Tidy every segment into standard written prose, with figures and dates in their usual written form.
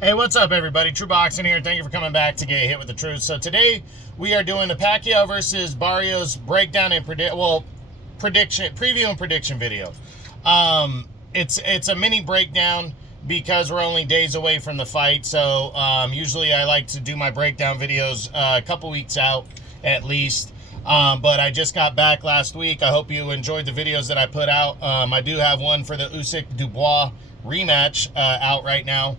Hey, what's up, everybody? True Boxing here. Thank you for coming back to get hit with the truth. So today we are doing the Pacquiao versus Barrios breakdown and preview and prediction video. It's a mini breakdown because we're only days away from the fight. So usually I like to do my breakdown videos a couple weeks out at least. But I just got back last week. I hope you enjoyed the videos that I put out. I do have one for the Usyk-Dubois rematch out right now.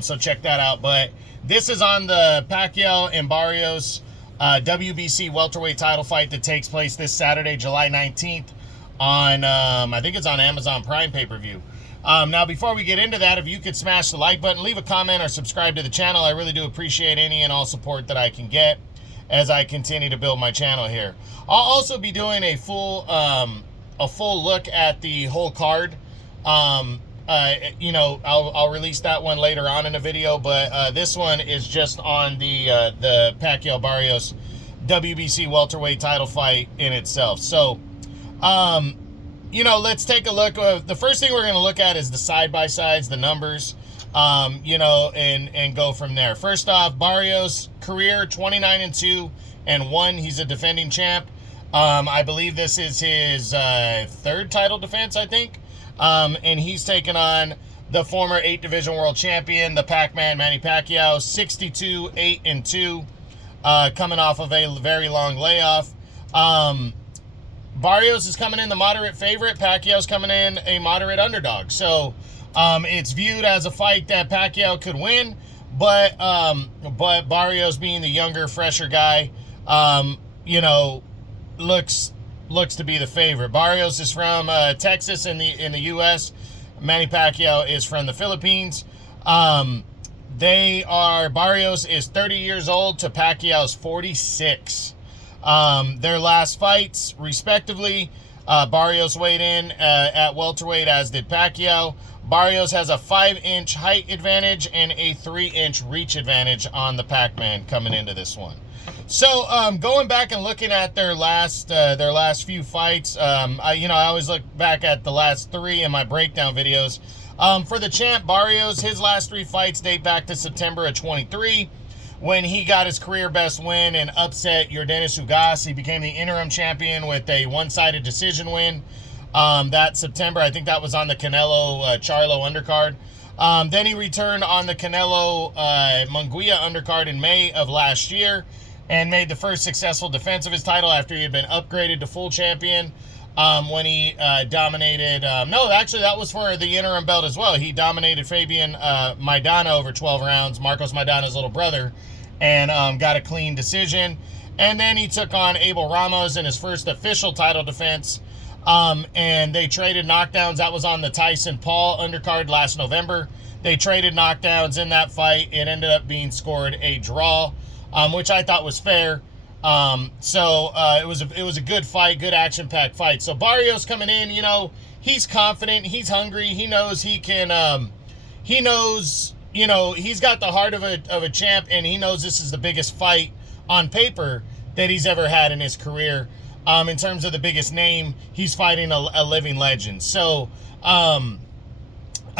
So check that out. But this is on the Pacquiao and Barrios WBC welterweight title fight that takes place this Saturday, July 19th on, I think it's on Amazon Prime pay-per-view. Now, before we get into that, if you could smash the like button, leave a comment, or subscribe to the channel. I really do appreciate any and all support that I can get as I continue to build my channel here. I'll also be doing a full look at the whole card. I'll release that one later on in the video, but this one is just on the Pacquiao Barrios WBC welterweight title fight in itself. So, let's take a look. The first thing we're going to look at is the side-by-sides, the numbers, and go from there. First off, Barrios' career, 29-2 and 1. He's a defending champ. I believe this is his third title defense, I think. And he's taken on the former 8 division world champion, the Pac-Man, Manny Pacquiao, 62-8-2, coming off of a very long layoff. Barrios is coming in the moderate favorite. Pacquiao's coming in a moderate underdog. So, it's viewed as a fight that Pacquiao could win, but Barrios, being the younger, fresher guy, looks to be the favorite. Barrios is from Texas in the U.S. Manny Pacquiao is from the Philippines. Barrios is 30 years old to Pacquiao's 46. Their last fights, respectively, Barrios weighed in at welterweight, as did Pacquiao. Barrios has a 5-inch height advantage and a 3-inch reach advantage on the Pac-Man coming into this one. So, going back and looking at their last few fights, I always look back at the last 3 in my breakdown videos. For the champ, Barrios, his last 3 fights date back to September of 23, when he got his career best win and upset Yordenis Ugas. He became the interim champion with a one-sided decision win that September. I think that was on the Canelo Charlo undercard. Then he returned on the Canelo Munguia undercard in May of last year, and made the first successful defense of his title after he had been upgraded to full champion when he dominated. No, actually, that was for the interim belt as well. He dominated Fabian Maidana over 12 rounds, Marcos Maidana's little brother, and got a clean decision. And then he took on Abel Ramos in his first official title defense, and they traded knockdowns. That was on the Tyson Paul undercard last November. They traded knockdowns in that fight. It ended up being scored a draw, which I thought was fair. It was a good fight, good action-packed fight. So Barrios coming in, he's confident, he's hungry, he knows he can, he's got the heart of a champ, and he knows this is the biggest fight on paper that he's ever had in his career. In terms of the biggest name, he's fighting a living legend. So, I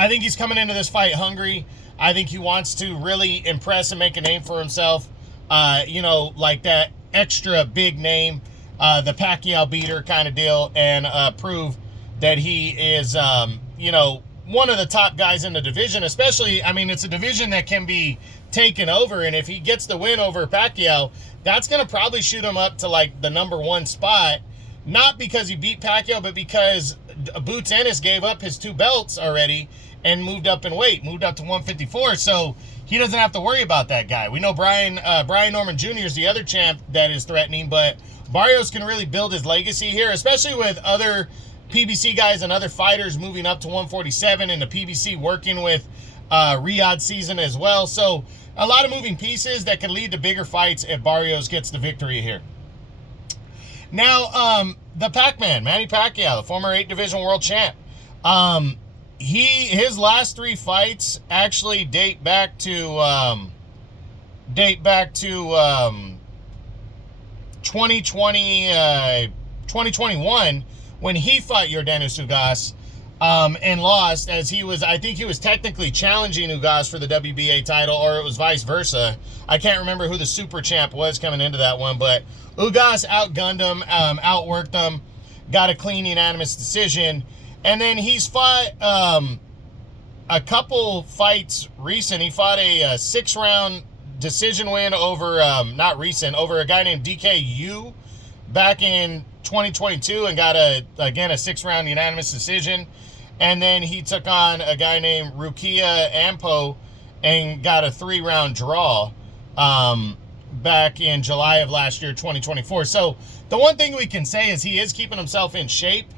think he's coming into this fight hungry. I think he wants to really impress and make a name for himself. Like that extra big name, the Pacquiao beater kind of deal, and prove that he is, one of the top guys in the division. Especially, it's a division that can be taken over, and if he gets the win over Pacquiao, that's going to probably shoot him up to like the #1 spot. Not because he beat Pacquiao, but because Boots Ennis gave up his 2 belts already and moved up in weight, moved up to 154. So he doesn't have to worry about that guy. We know Brian Norman Jr. is the other champ that is threatening, but Barrios can really build his legacy here, especially with other PBC guys and other fighters moving up to 147, and the PBC working with Riyadh season as well. So a lot of moving pieces that can lead to bigger fights if Barrios gets the victory here. Now, the Pac-Man, Manny Pacquiao, the former 8 division world champ. His last 3 fights actually date back to 2021 when he fought Yordenis Ugas and lost, as I think he was technically challenging Ugas for the WBA title, or it was vice versa. I can't remember who the super champ was coming into that one, but Ugas outgunned him, outworked him, got a clean unanimous decision. And then he's fought a couple fights recent. He fought a 6-round decision win over, over a guy named DKU back in 2022 and got a 6-round unanimous decision. And then he took on a guy named Rukia Ampo and got a 3-round draw back in July of last year, 2024. So the one thing we can say is he is keeping himself in shape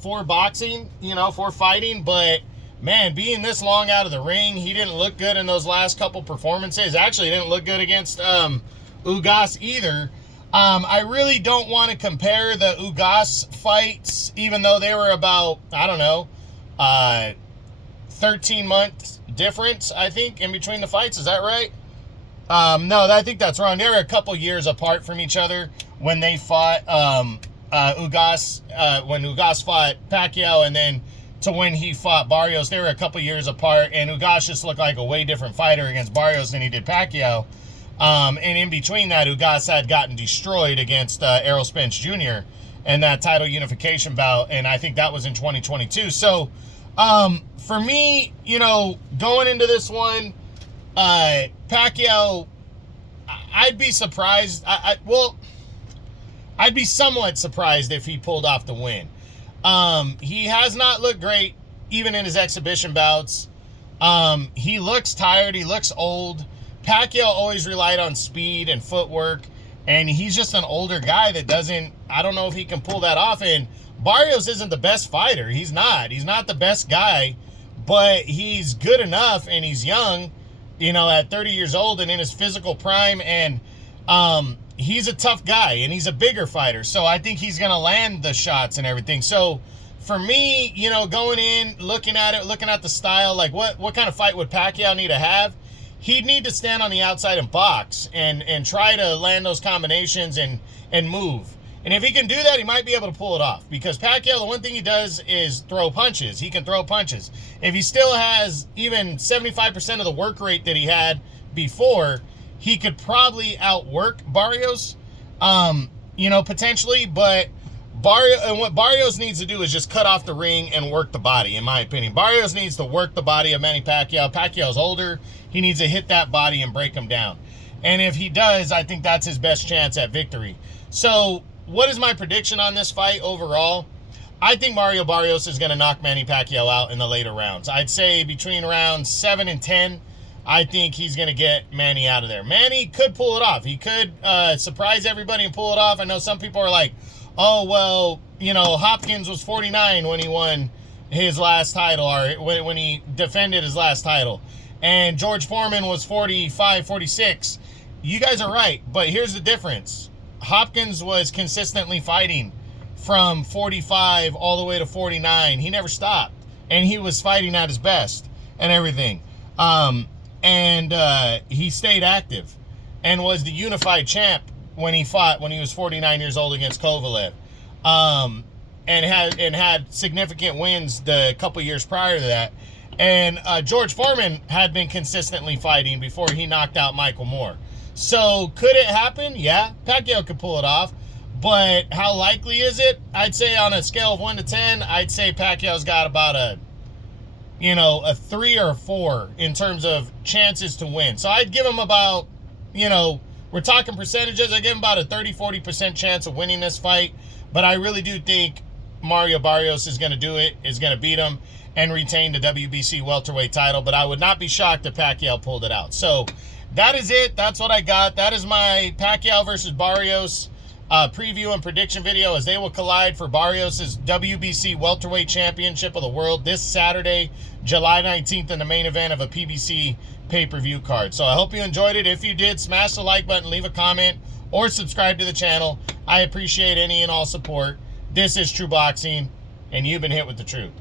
for boxing, for fighting. But man, being this long out of the ring, he didn't look good in those last couple performances. Actually, didn't look good against Ugas either. I really don't want to compare the Ugas fights, even though they were about, 13 months difference, I think, in between the fights. Is that right? No, I think that's wrong. They were a couple years apart from each other when they fought Ugas, when Ugas fought Pacquiao, and then to when he fought Barrios. They were a couple years apart, and Ugas just looked like a way different fighter against Barrios than he did Pacquiao. And in between that, Ugas had gotten destroyed against Errol Spence Jr. in that title unification bout, and I think that was in 2022. So, for me, going into this one, Pacquiao, I'd be surprised. I'd be somewhat surprised if he pulled off the win. He has not looked great, even in his exhibition bouts. He looks tired. He looks old. Pacquiao always relied on speed and footwork, and he's just an older guy that I don't know if he can pull that off. And Barrios isn't the best fighter. He's not the best guy, but he's good enough, and he's young, at 30 years old and in his physical prime, and he's a tough guy, and he's a bigger fighter, so I think he's going to land the shots and everything. So for me, going in, looking at the style, like what kind of fight would Pacquiao need to have? He'd need to stand on the outside and box and try to land those combinations and move. And if he can do that, he might be able to pull it off. Because Pacquiao, the one thing he does is throw punches. He can throw punches. If he still has even 75% of the work rate that he had before, he could probably outwork Barrios, potentially. But what Barrios needs to do is just cut off the ring and work the body, in my opinion. Barrios needs to work the body of Manny Pacquiao. Pacquiao's older. He needs to hit that body and break him down. And if he does, I think that's his best chance at victory. So what is my prediction on this fight overall? I think Mario Barrios is going to knock Manny Pacquiao out in the later rounds. I'd say between rounds 7 and 10, I think he's going to get Manny out of there. Manny could pull it off. He could surprise everybody and pull it off. I know some people are like, oh, well, Hopkins was 49 when he won his last title, or when he defended his last title. And George Foreman was 45, 46. You guys are right, but here's the difference. Hopkins was consistently fighting from 45 all the way to 49. He never stopped, and he was fighting at his best and everything. He stayed active and was the unified champ when he fought when he was 49 years old against Kovalev, and had significant wins the couple years prior to that. And George Foreman had been consistently fighting before he knocked out Michael Moore. So could it happen? Yeah, Pacquiao could pull it off. But how likely is it? I'd say on a scale of 1 to 10, I'd say Pacquiao's got about a 3 or 4 in terms of chances to win. So I'd give him about, we're talking percentages, I'd give him about a 30-40% chance of winning this fight. But I really do think Mario Barrios is going to do it, is going to beat him, and retain the WBC welterweight title. But I would not be shocked if Pacquiao pulled it out. So that is it. That's what I got. That is my Pacquiao versus Barrios preview and prediction video, as they will collide for Barrios' WBC welterweight championship of the world this Saturday, July 19th, in the main event of a PBC pay-per-view card. So I hope you enjoyed it. If you did, smash the like button, leave a comment, or subscribe to the channel. I appreciate any and all support. This is True Boxing, and you've been hit with the truth.